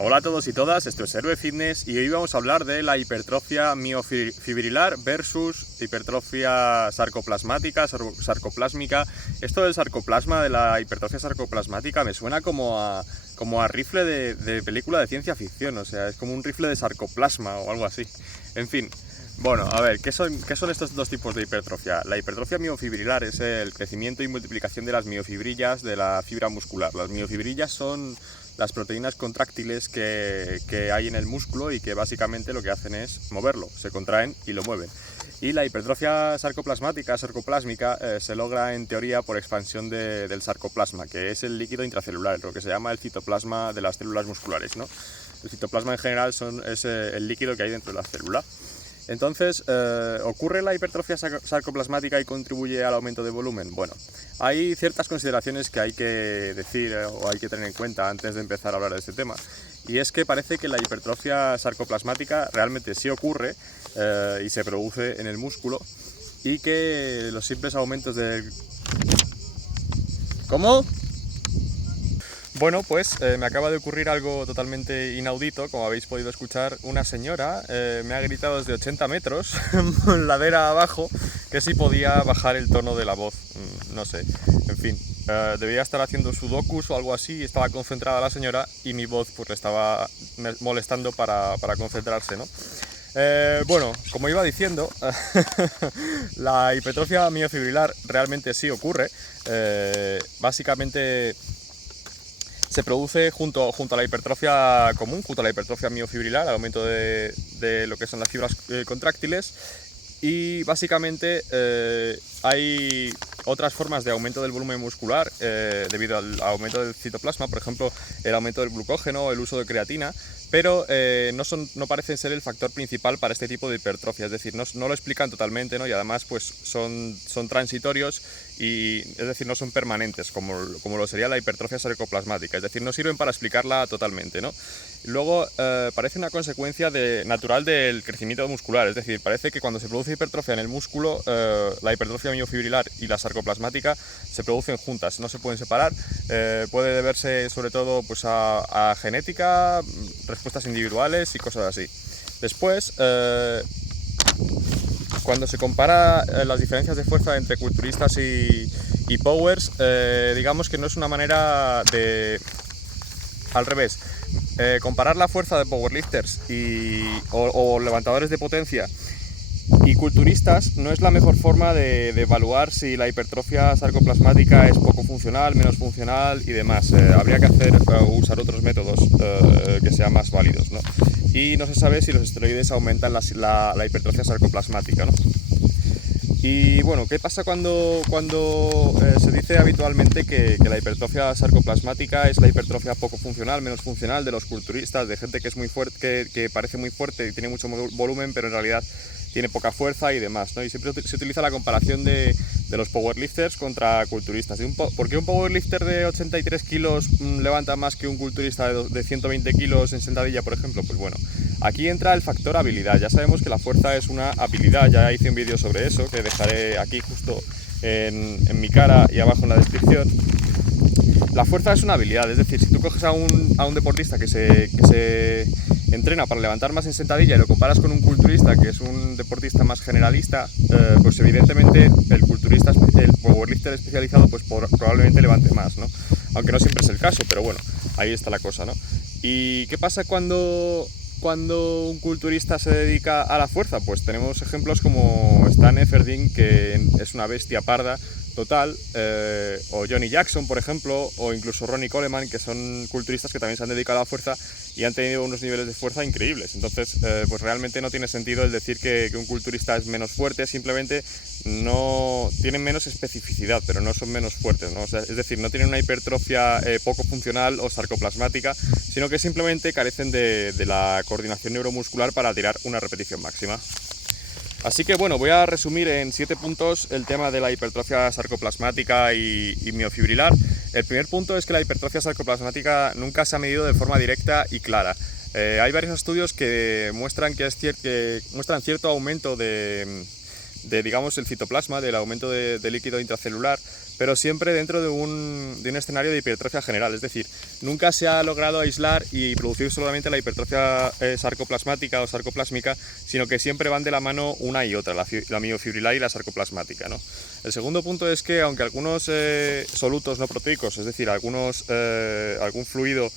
Hola a todos y todas, esto es Héroe Fitness y hoy vamos a hablar de la hipertrofia miofibrilar versus hipertrofia sarcoplasmática, sarcoplásmica. Esto del sarcoplasma, de la hipertrofia sarcoplasmática, me suena como a rifle de película de ciencia ficción, o sea, es como un rifle de sarcoplasma o algo así. En fin, bueno, a ver, ¿qué son estos dos tipos de hipertrofia? La hipertrofia miofibrilar es el crecimiento y multiplicación de las miofibrillas de la fibra muscular. Las miofibrillas son las proteínas contráctiles que hay en el músculo y que básicamente lo que hacen es moverlo, se contraen y lo mueven. Y la hipertrofia sarcoplásmica se logra en teoría por expansión del sarcoplasma, que es el líquido intracelular, lo que se llama el citoplasma de las células musculares, ¿no? El citoplasma en general es el líquido que hay dentro de la célula. Entonces, ¿ocurre la hipertrofia sarcoplasmática y contribuye al aumento de volumen? Bueno, hay ciertas consideraciones que hay que decir o hay que tener en cuenta antes de empezar a hablar de este tema. Y es que parece que la hipertrofia sarcoplasmática realmente sí ocurre y se produce en el músculo y que los simples aumentos del... ¿Cómo? Bueno, pues me acaba de ocurrir algo totalmente inaudito. Como habéis podido escuchar, una señora me ha gritado desde 80 metros, ladera abajo, que si podía bajar el tono de la voz. No sé, en fin, debía estar haciendo sudokus o algo así, estaba concentrada la señora y mi voz pues le estaba molestando para concentrarse, ¿no? Bueno, como iba diciendo, la hipertrofia miofibrilar realmente sí ocurre. Básicamente se produce junto a la hipertrofia común, junto a la hipertrofia miofibrilar, al aumento de lo que son las fibras contráctiles, y básicamente hay otras formas de aumento del volumen muscular debido al aumento del citoplasma, por ejemplo el aumento del glucógeno, el uso de creatina, pero no parecen ser el factor principal para este tipo de hipertrofia, es decir, no lo explican totalmente, ¿no? Y además pues son transitorios y es decir, no son permanentes como lo sería la hipertrofia sarcoplasmática, es decir, no sirven para explicarla totalmente, ¿no? Luego parece una consecuencia natural del crecimiento muscular, es decir, parece que cuando se produce hipertrofia en el músculo, la hipertrofia miofibrilar y la sarcoplasmática se producen juntas, no se pueden separar. Puede deberse sobre todo pues a genética, respuestas individuales y cosas así. Después, cuando se compara las diferencias de fuerza entre culturistas y powers, digamos que no es una manera de... Al revés, comparar la fuerza de powerlifters o levantadores de potencia y culturistas no es la mejor forma de evaluar si la hipertrofia sarcoplasmática es poco funcional, menos funcional y demás. Habría que usar otros métodos que sean más válidos, ¿no? Y no se sabe si los esteroides aumentan la hipertrofia sarcoplasmática, ¿no? Y bueno, ¿qué pasa cuando se dice habitualmente que la hipertrofia sarcoplasmática es la hipertrofia poco funcional, menos funcional de los culturistas, de gente que es muy fuerte, que parece muy fuerte y tiene mucho volumen, pero en realidad tiene poca fuerza y demás, ¿no? Y siempre se utiliza la comparación de los powerlifters contra culturistas. ¿Por qué un powerlifter de 83 kilos levanta más que un culturista de 120 kilos en sentadilla, por ejemplo? Pues bueno, aquí entra el factor habilidad. Ya sabemos que la fuerza es una habilidad, ya hice un vídeo sobre eso, que dejaré aquí justo en mi cara y abajo en la descripción. La fuerza es una habilidad, es decir, si tú coges a un deportista que se entrena para levantar más en sentadilla y lo comparas con un culturista que es un deportista más generalista, pues evidentemente el powerlifter especializado pues probablemente levante más, ¿no? Aunque no siempre es el caso, pero bueno, ahí está la cosa, ¿no? ¿Y qué pasa cuando un culturista se dedica a la fuerza? Pues tenemos ejemplos como Stan Efferding, que es una bestia parda total, o Johnny Jackson, por ejemplo, o incluso Ronnie Coleman, que son culturistas que también se han dedicado a la fuerza y han tenido unos niveles de fuerza increíbles. Entonces, pues realmente no tiene sentido el decir que un culturista es menos fuerte, simplemente no tienen menos especificidad, pero no son menos fuertes, ¿no? O sea, es decir, no tienen una hipertrofia poco funcional o sarcoplasmática, sino que simplemente carecen de la coordinación neuromuscular para tirar una repetición máxima. Así que bueno, voy a resumir en 7 puntos el tema de la hipertrofia sarcoplasmática y miofibrilar. El primer punto es que la hipertrofia sarcoplasmática nunca se ha medido de forma directa y clara. Hay varios estudios que muestran cierto aumento de digamos, el citoplasma, del aumento de líquido intracelular, pero siempre dentro de un escenario de hipertrofia general. Es decir, nunca se ha logrado aislar y producir solamente la hipertrofia sarcoplasmática o sarcoplásmica, sino que siempre van de la mano una y otra, la miofibrilar y la sarcoplasmática, ¿no? El segundo punto es que aunque algunos solutos no proteicos, es decir, algún fluido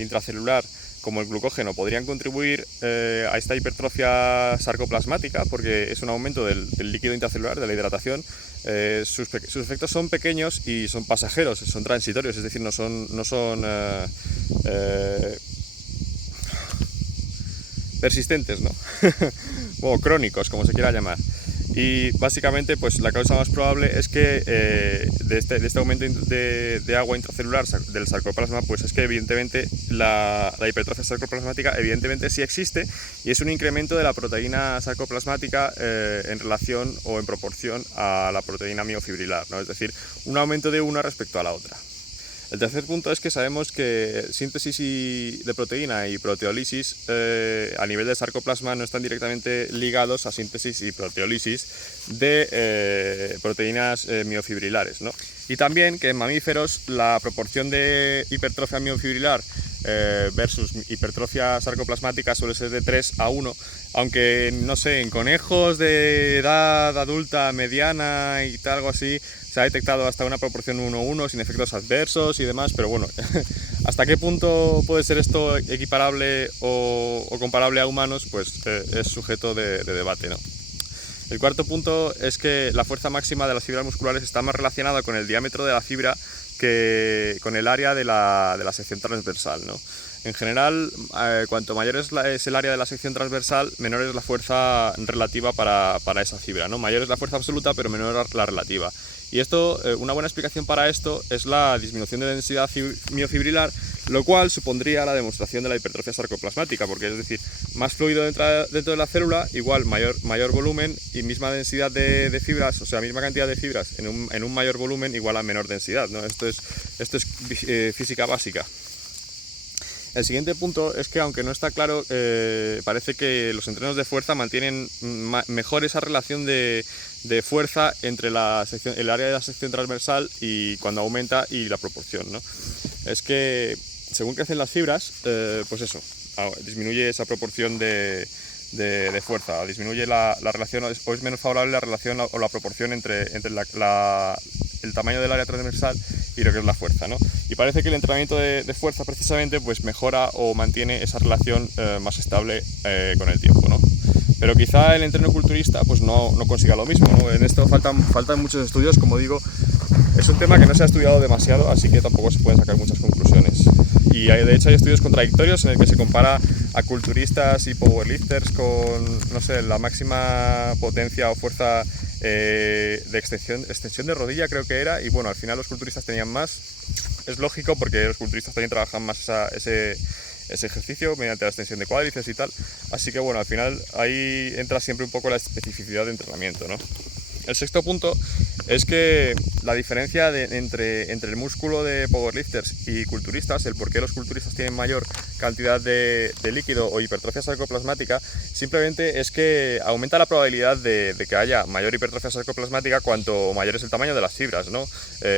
intracelular como el glucógeno podrían contribuir a esta hipertrofia sarcoplasmática, porque es un aumento del líquido intracelular, de la hidratación, sus efectos son pequeños y son pasajeros, son transitorios, es decir, no son persistentes, ¿no? O crónicos, como se quiera llamar. Y básicamente, pues la causa más probable es que de este aumento de agua intracelular del sarcoplasma, pues es que evidentemente la hipertrofia sarcoplasmática evidentemente sí existe, y es un incremento de la proteína sarcoplasmática en relación o en proporción a la proteína miofibrilar, ¿no? Es decir, un aumento de una respecto a la otra. El tercer punto es que sabemos que síntesis de proteína y proteólisis a nivel de sarcoplasma no están directamente ligados a síntesis y proteólisis de proteínas miofibrilares, ¿no? Y también que en mamíferos la proporción de hipertrofia miofibrilar versus hipertrofia sarcoplasmática suele ser de 3:1, aunque no sé, en conejos de edad adulta mediana y tal, algo así, se ha detectado hasta una proporción 1:1 sin efectos adversos y demás, pero bueno, ¿hasta qué punto puede ser esto equiparable o comparable a humanos? Pues es sujeto de debate, ¿no? El cuarto punto es que la fuerza máxima de las fibras musculares está más relacionada con el diámetro de la fibra que con el área de la sección transversal, ¿no? En general, cuanto mayor es el área de la sección transversal, menor es la fuerza relativa para esa fibra, ¿no? Mayor es la fuerza absoluta, pero menor la relativa. Y esto, una buena explicación para esto es la disminución de densidad miofibrilar, lo cual supondría la demostración de la hipertrofia sarcoplasmática, porque es decir, más fluido dentro de la célula, igual mayor volumen y misma densidad de fibras, o sea, misma cantidad de fibras en un mayor volumen igual a menor densidad, ¿no? Esto es física básica. El siguiente punto es que, aunque no está claro, parece que los entrenos de fuerza mantienen mejor esa relación de fuerza entre el área de la sección transversal y cuando aumenta y la proporción, ¿no? Es que según crecen las fibras, pues eso, disminuye esa proporción de fuerza, disminuye la relación, o es menos favorable la relación o la proporción entre el tamaño del área transversal y lo que es la fuerza, ¿no? Y parece que el entrenamiento de fuerza precisamente pues mejora o mantiene esa relación más estable con el tiempo, ¿no? Pero quizá el entreno culturista pues no consiga lo mismo, ¿no? En esto faltan muchos estudios, como digo, es un tema que no se ha estudiado demasiado, así que tampoco se pueden sacar muchas conclusiones. Y de hecho hay estudios contradictorios en el que se compara a culturistas y powerlifters con, no sé, la máxima potencia o fuerza de extensión de rodilla, creo que era, y bueno, al final los culturistas tenían más. Es lógico, porque los culturistas también trabajan más ese ejercicio mediante la extensión de cuádriceps y tal, así que bueno, al final ahí entra siempre un poco la especificidad de entrenamiento, ¿no? El sexto punto es que la diferencia entre el músculo de powerlifters y culturistas, el por qué los culturistas tienen mayor cantidad de líquido o hipertrofia sarcoplasmática, simplemente es que aumenta la probabilidad de que haya mayor hipertrofia sarcoplasmática cuanto mayor es el tamaño de las fibras, ¿no?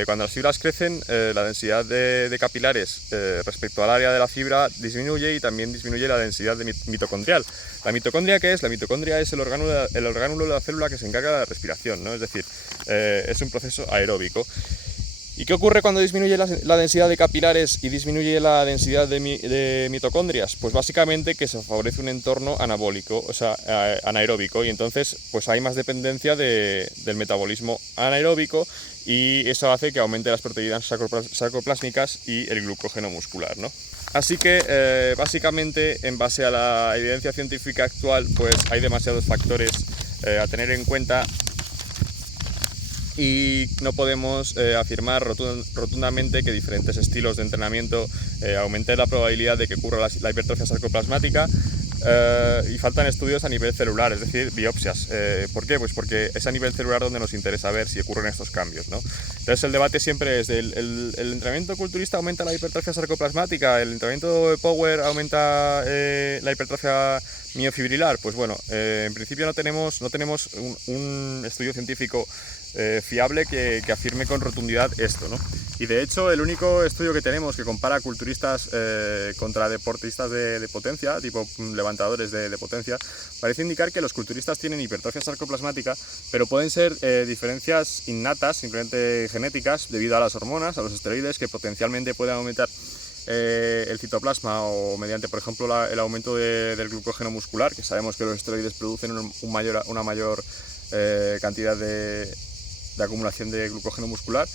Cuando las fibras crecen, la densidad de capilares respecto al área de la fibra disminuye, y también disminuye la densidad mitocondrial. ¿La mitocondria qué es? La mitocondria es el orgánulo de la célula que se encarga de la respiración, ¿no? Es decir, es un proceso aeróbico. ¿Y qué ocurre cuando disminuye la densidad de capilares y disminuye la densidad de mitocondrias? Pues básicamente que se favorece un entorno anabólico, o sea, anaeróbico, y entonces pues hay más dependencia del metabolismo anaeróbico, y eso hace que aumente las proteínas sarcoplásmicas y el glucógeno muscular, ¿no? Así que básicamente, en base a la evidencia científica actual, pues hay demasiados factores a tener en cuenta, y no podemos afirmar rotundamente que diferentes estilos de entrenamiento aumenten la probabilidad de que ocurra la hipertrofia sarcoplasmática, y faltan estudios a nivel celular, es decir, biopsias. ¿Por qué? Pues porque es a nivel celular donde nos interesa ver si ocurren estos cambios, ¿no? Entonces el debate siempre es el entrenamiento culturista aumenta la hipertrofia sarcoplasmática, el entrenamiento de power aumenta la hipertrofia miofibrilar. Pues bueno, en principio no tenemos un estudio científico fiable que afirme con rotundidad esto, ¿no? Y de hecho el único estudio que tenemos que compara culturistas contra deportistas de potencia, tipo levantadores de potencia, parece indicar que los culturistas tienen hipertrofia sarcoplasmática, pero pueden ser diferencias innatas, simplemente genéticas, debido a las hormonas, a los esteroides, que potencialmente pueden aumentar el citoplasma, o mediante, por ejemplo, el aumento del glucógeno muscular, que sabemos que los esteroides producen una mayor cantidad de acumulación de glucógeno muscular.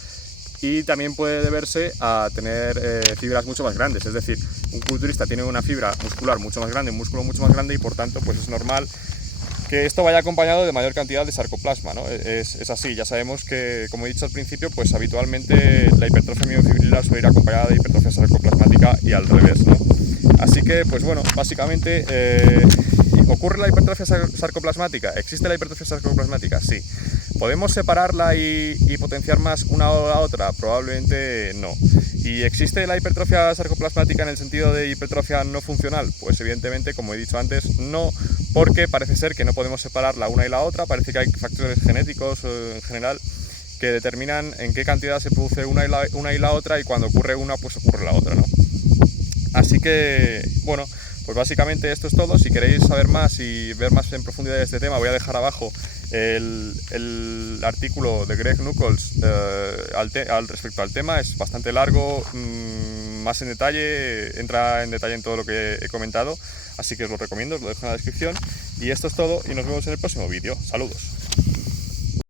Y también puede deberse a tener fibras mucho más grandes, es decir, un culturista tiene una fibra muscular mucho más grande, un músculo mucho más grande, y por tanto pues es normal que esto vaya acompañado de mayor cantidad de sarcoplasma, ¿no? Es así, ya sabemos que, como he dicho al principio, pues habitualmente la hipertrofia miofibrilar suele ir acompañada de hipertrofia sarcoplasmática y al revés, ¿no? Así que, pues bueno, básicamente, ¿ocurre la hipertrofia sarcoplasmática? ¿Existe la hipertrofia sarcoplasmática? Sí. ¿Podemos separarla y potenciar más una o la otra? Probablemente no. ¿Y existe la hipertrofia sarcoplasmática en el sentido de hipertrofia no funcional? Pues evidentemente, como he dicho antes, no, porque parece ser que no podemos separar la una y la otra. Parece que hay factores genéticos en general que determinan en qué cantidad se produce una y la otra, y cuando ocurre una, pues ocurre la otra, ¿no? Así que, bueno, pues básicamente esto es todo. Si queréis saber más y ver más en profundidad de este tema, voy a dejar abajo el artículo de Greg Nuckols respecto al tema. Es bastante largo, más en detalle, entra en detalle en todo lo que he comentado, así que os lo recomiendo, os lo dejo en la descripción. Y esto es todo, y nos vemos en el próximo vídeo. Saludos.